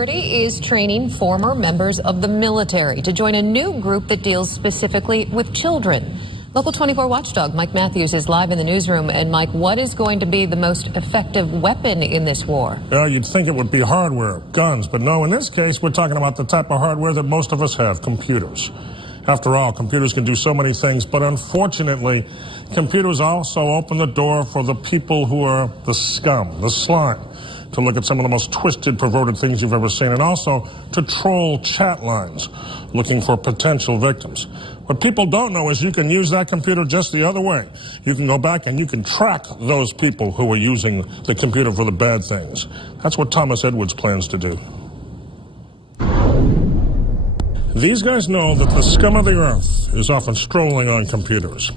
Security is training former members of the military to join a new group that deals specifically with children. Local 24 watchdog Mike Matthews is live in the newsroom. And Mike, what is going to be the most effective weapon in this war? Yeah, you'd think it would be hardware, guns, but no, in this case, we're talking about the type of hardware that most of us have, computers. After all, computers can do so many things, but unfortunately, computers also open the door for the people who are the scum, the slime, to look at some of the most twisted, perverted things you've ever seen, and also to troll chat lines looking for potential victims. What people don't know is you can use that computer just the other way. You can go back and you can track those people who are using the computer for the bad things. That's what Thomas Edwards plans to do. These guys know that the scum of the earth is often strolling on computers.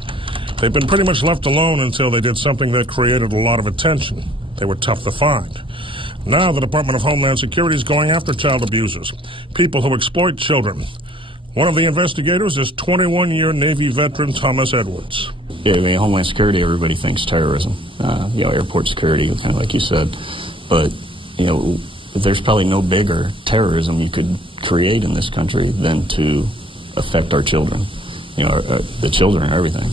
They've been pretty much left alone until they did something that created a lot of attention. They were tough to find. Now the Department of Homeland Security is going after child abusers, people who exploit children. One of the investigators is 21-year Navy veteran Thomas Edwards. Yeah, I mean, Homeland Security, everybody thinks terrorism, airport security, kind of like you said. But, there's probably no bigger terrorism you could create in this country than to affect our children. The children are everything.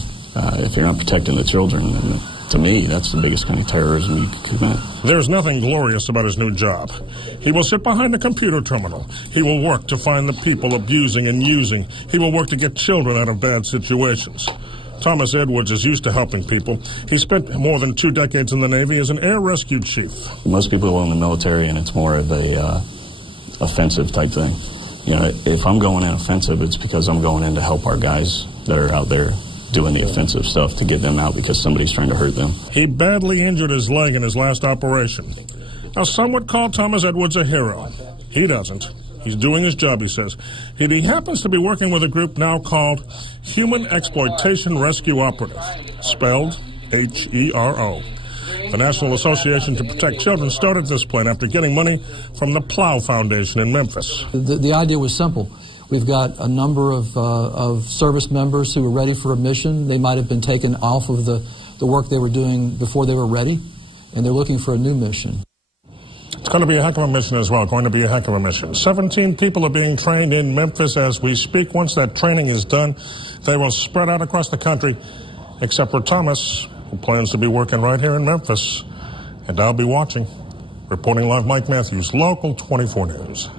If you're not protecting the children, then to me, that's the biggest kind of terrorism you could commit. There's nothing glorious about his new job. He will sit behind a computer terminal. He will work to find the people abusing and using. He will work to get children out of bad situations. Thomas Edwards is used to helping people. He spent more than 2 decades in the Navy as an air rescue chief. Most people go in the military and it's more of a offensive type thing. If I'm going in offensive, it's because I'm going in to help our guys that are out there doing the offensive stuff to get them out because somebody's trying to hurt them. He badly injured his leg in his last operation. Now, some would call Thomas Edwards a hero. He doesn't. He's doing his job, he says. He happens to be working with a group now called Human Exploitation Rescue Operative, spelled HERO. The National Association to Protect Children started this plan after getting money from the Plow Foundation in Memphis. The idea was simple. We've got a number of service members who were ready for a mission. They might have been taken off of the work they were doing before they were ready, and they're looking for a new mission. It's going to be a heck of a mission as well, 17 people are being trained in Memphis as we speak. Once that training is done, they will spread out across the country, except for Thomas, who plans to be working right here in Memphis. And I'll be watching. Reporting live, Mike Matthews, Local 24 News.